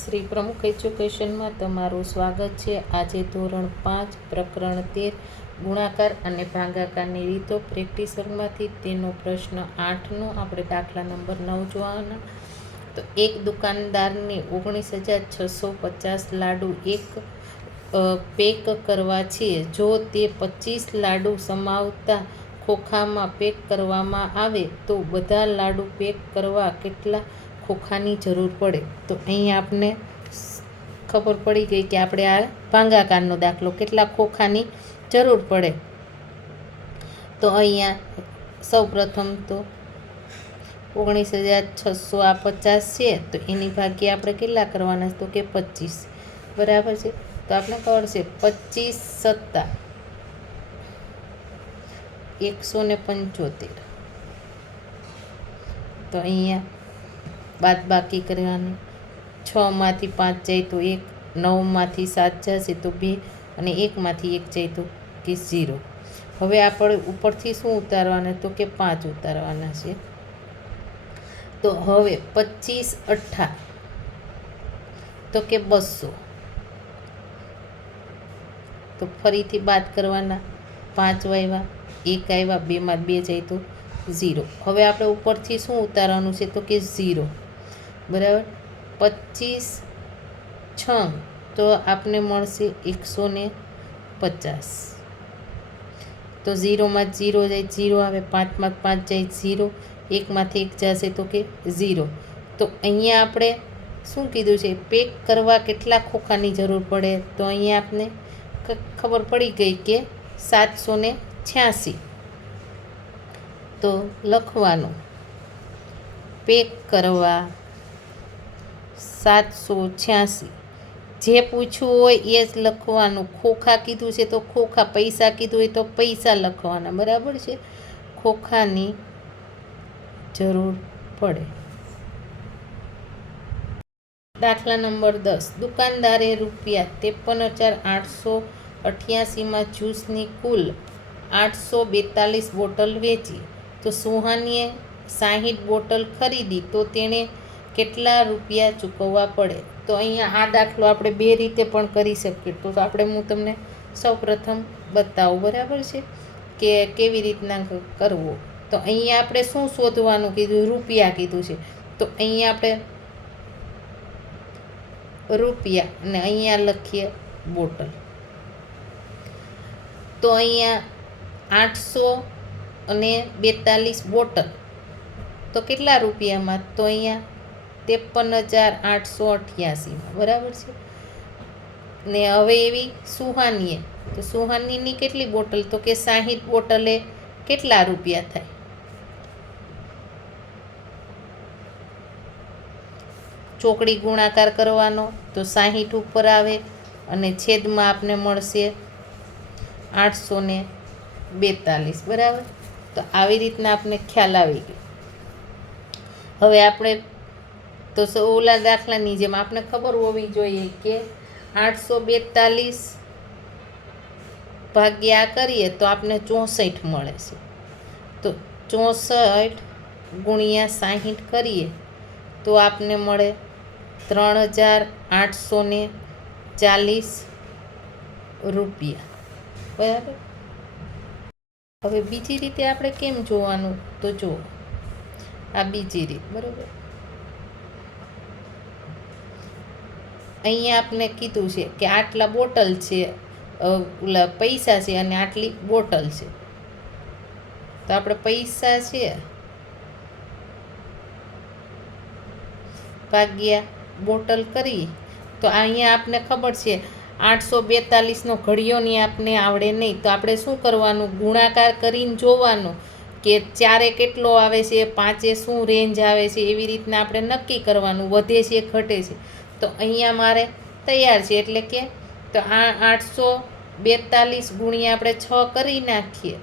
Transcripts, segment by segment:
શ્રી પ્રમુખ એજ્યુકેશનમાં તમારું સ્વાગત છે। આજે ધોરણ 5 પ્રકરણ 13 ગુણાકાર અને ભાગાકારની રીતો પ્રેક્ટિસ વર્ગમાંથી તેનો પ્રશ્ન 8નો આપણે દાખલા નંબર 9 જોવાના। તો એક દુકાનદારને 19,650 લાડુ પેક કરવા છે। જો તે 25 લાડુ સમાવતા ખોખામાં પેક કરવામાં આવે તો બધા લાડુ પેક કરવા કેટલા ખોખાની જરૂર પડે? તો અહીંયા આપને ખબર પડી ગઈ કે આપણે આ ભાગાકારનો દાખલો કેટલા ખોખાની જરૂર પડે। તો અહીંયા સૌ પ્રથમ તો 19,650 છે તો એની ભાગ્યે આપણે કેટલા કરવાના? તો કે 25 બરાબર છે। તો આપણે ખબર છે 25 સત્તા 175। તો અહીંયા બાદબાકી કરવાની, 6 માંથી 5 જાય તો 1, 9 માંથી 7 જશે તો 2 અને 1 માંથી 1 જાય તો કે 0। હવે આપણે ઉપરથી શું ઉતારવાના? તો કે 5 ઉતારવાના છે। તો હવે 25 અઠ્ઠા તો કે 200। તો ફરીથી બાદ કરવાના, 5 આવ્યા, 1 આવ્યા, 2 માં 2 જાય તો 0। હવે આપણે ઉપરથી શું ઉતારવાનું છે? તો કે 0 બરાબર। 25 6 તો આપને મળશે 150। તો 0 માં 0 જાય 0 આવે, 5 માં 5 જાય 0, 1 માંથી 1 જશે તો કે 0। તો અહીંયા આપણે શું કીધું છે? પેક કરવા કેટલા ખોખાની જરૂર પડે? તો અહીંયા આપને ખબર પડી ગઈ કે 786। તો લખવાનું પેક કરવા 786। જે પૂછવું હોય એ જ લખવાનું। ખોખા કીધું છે તો ખોખા, પૈસા કીધું હોય તો પૈસા લખવાના બરાબર છે। ખોખાની જરૂર પડે। દાખલા નંબર 10 દુકાનદારે ₹53,888માં જ્યુસની કુલ 842 બોટલ વેચી। તો સુહાનીએ 60 બોટલ ખરીદી તો તેણે કેટલા રૂપિયા ચૂકવવા પડે? તો અહીંયા આ દાખલો આપણે બે રીતે પણ કરી શકીએ। તો આપણે હું તમને સૌ પ્રથમ બતાવું બરાબર છે કે કેવી રીતના કરવું। તો અહીંયા આપણે શું શોધવાનું કીધું? રૂપિયા કીધું છે। તો અહીંયા આપણે રૂપિયા અને અહીંયા લખીએ બોટલ। તો અહીંયા 842 બોટલ તો કેટલા રૂપિયામાં? તો અહીંયા 53,888 બરાબર છે। ને હવે એવી સુહાનીએ, તો સુહાનીની કેટલી બોટલ? તો કે 60 બોટલે કેટલા રૂપિયા થાય? ચોકડી ગુણાકાર કરવાનો, તો 60 ઉપર આવે અને છેદમાં આપને મળશે 842 બરાબર। તો આવી રીતના આપને ખ્યાલ આવી ગયો। હવે આપણે તો ઓલા દાખલાની જેમ આપણે ખબર હોવી જોઈએ કે 842 ભાગ્યા કરીએ તો આપને 64 મળે છે। તો 64 ગુણ્યા 60 કરીએ તો આપને મળે 3,840 રૂપિયા બરાબર। હવે બીજી રીતે આપણે કેમ જોવાનું? તો જો આ બીજી રીત બરાબર। અહીંયા આપને કીધું છે કે આટલા બોટલ છે, ઓલા પૈસા છે અને આટલી બોટલ છે। તો આપણે પૈસા છે ભાગ્યા બોટલ કરી તો અહીંયા આપને ખબર છે 842નો ઘડિયોની આપને આવડે નહીં। તો આપણે શું કરવાનું? ગુણાકાર કરીને જોવાનું કે 4 કેટલો આવે છે, 5 શું રેન્જ આવે છે, એવી રીતના આપણે નક્કી કરવાનું, વધે છે ઘટે છે। તો અહીંયા મારે તૈયાર છે એટલે કે તો આ 842 ગુણ્યા આપણે 6 કરી નાખીએ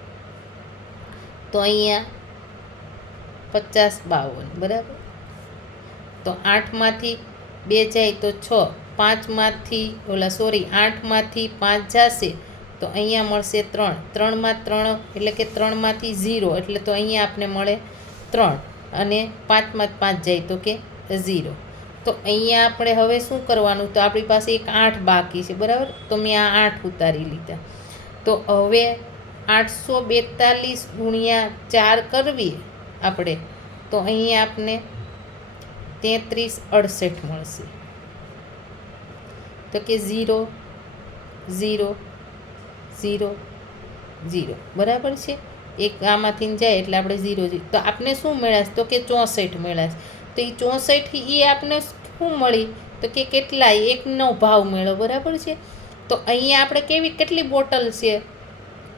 તો અહીંયા 5052 બરાબર। તો 8 માંથી 2 જાય તો 6, 8 માંથી 5 જશે તો અહીંયા મળશે 3, 3 માં 3 એટલે કે 3 માંથી 0 એટલે તો અહીંયા આપને મળે 3 અને 5 માં 5 જાય તો કે 0। તો અહીંયા આપણે હવે શું કરવાનું, તો આપણી પાસે એક 8 બાકી છે, બરાબર. તો મેં આ 8 ઉતારી લીધા. તો હવે 842 ગુણ્યા 4 કરવી આપણે, તો અહીંયા આપણે 3368 મળશે. તો કે 0 0 0 0, બરાબર છે. એક આમાંથી જાય એટલે આપણે 0 0. તો આપણે શું મળ્યા, તો કે 64 મળ્યા. તો એ 64 એ આપણે શું મળી, તો કે કેટલા, એકનો ભાવ મળ્યો, બરાબર છે. તો અહીંયા આપણે કેટલી બોટલ છે,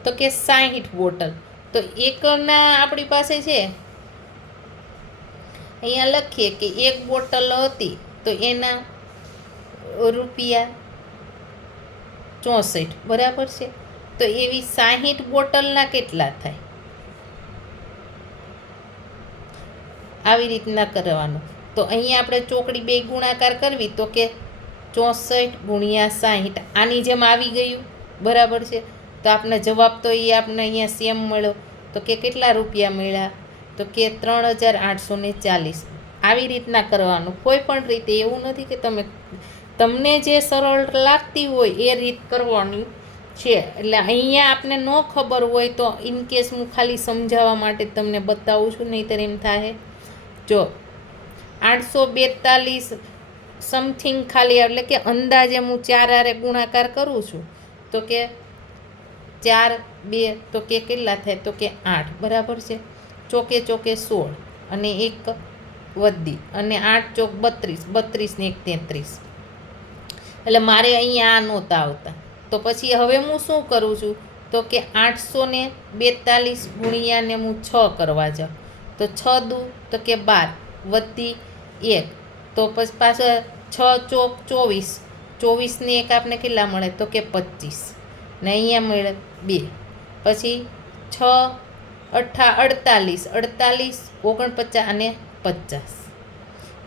તો કે 60 બોટલ. તો એકના આપણી પાસે છે, અહીંયા લખીએ કે એક બોટલ હતી તો એના રૂપિયા 64, બરાબર છે. તો એવી 60 બોટલના કેટલા થાય, આવી રીતના કરવાનું. તો અહીંયા આપણે ચોકડી બે ગુણાકાર કરવી, તો કે 64 ગુણ્યા 60 આની જેમ આવી ગયું, બરાબર છે. તો આપણે જવાબ તો એ આપણે અહીંયા સેમ મળ્યો. તો કે કેટલા રૂપિયા મળ્યા, તો કે 3840. આવી રીતના કરવાનું, કોઈ પણ રીતે. એવું નથી કે તમને જે સરળ લાગતી હોય એ રીત કરવાની છે. એટલે અહીંયા આપને ન ખબર હોય તો ઇનકેસ હું ખાલી સમજાવવા માટે તમને બતાવું છું, નહીંતર એમ થાય જો 842 સમથિંગ ખાલી, એટલે કે અંદાજે હું 4 હારે ગુણાકાર કરું છું, તો કે 4 2, તો કે કેટલા થાય, તો કે 8, બરાબર છે. ચોકે ચોકે 16 અને 1 વધી, અને 8 ચોક 32, 32 ને 1 33. એટલે મારે અહીંયા આ નહોતા આવતા. તો પછી હવે હું શું કરું છું, તો કે 842 ગુણ્યા ને હું 6 કરવા જાઉં. તો 6 દુ, તો કે 12 વધી 1, તો પછી પાછળ 6 ચોક 24, 24 ને 1 આપણે કેટલા મળે, તો કે 25, ને અહીંયા મળે 2. પછી 6 8 48, 48 49 અને 50,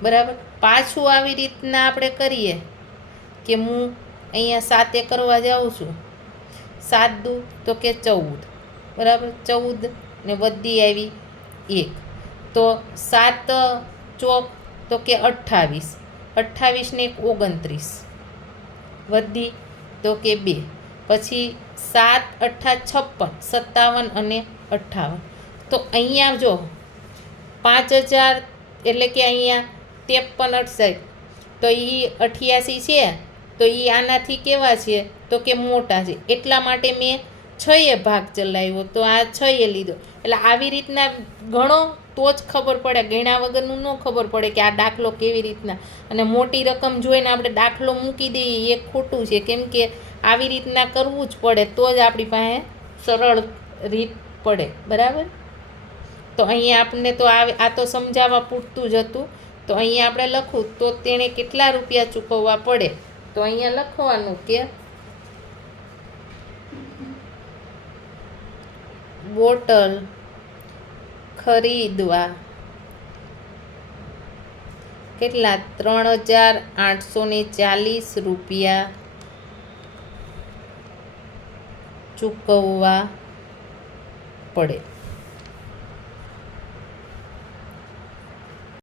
બરાબર. પાછું આવી રીતના આપણે કરીએ કે હું અહીંયા 7 કરવા જાઉં છું. 7 દુ, તો કે 14, બરાબર. 14 ને વધી આવી 1, તો 7 ચોક, તો કે 28, 28 ને 1 29 વધી, તો કે 2. પછી 7 8 56, 57 અને 58. તો અહીંયા જો 5000, એટલે કે અહીંયા 53 68, તો એ 88 છે. તો એ આનાથી કેવા છે, તો કે મોટા છે. એટલા માટે મેં 6 ભાગ ચલાવ્યો, તો આ 6 લીધો. એટલે આવી રીતના ગણો તો જ ખબર પડે, ગણ્યા વગરનું ન ખબર પડે કે આ દાખલો કેવી રીતના. અને મોટી રકમ જોઈને આપણે દાખલો મૂકી દઈએ એ ખોટું છે, કેમ કે આવી રીતના કરવું જ પડે, તો જ આપણી પાસે સરળ રીત પડે, બરાબર. તો અહીંયા આપણને તો આ તો સમજાવવા પૂરતું જ હતું. તો અહીંયા આપણે લખું તો તેણે કેટલા રૂપિયા ચૂકવવા પડે. તો અહીંયા લખવાનું કે બોટલ ખરીદવા કેટલા 3840 રૂપિયા ચૂકવવા પડે.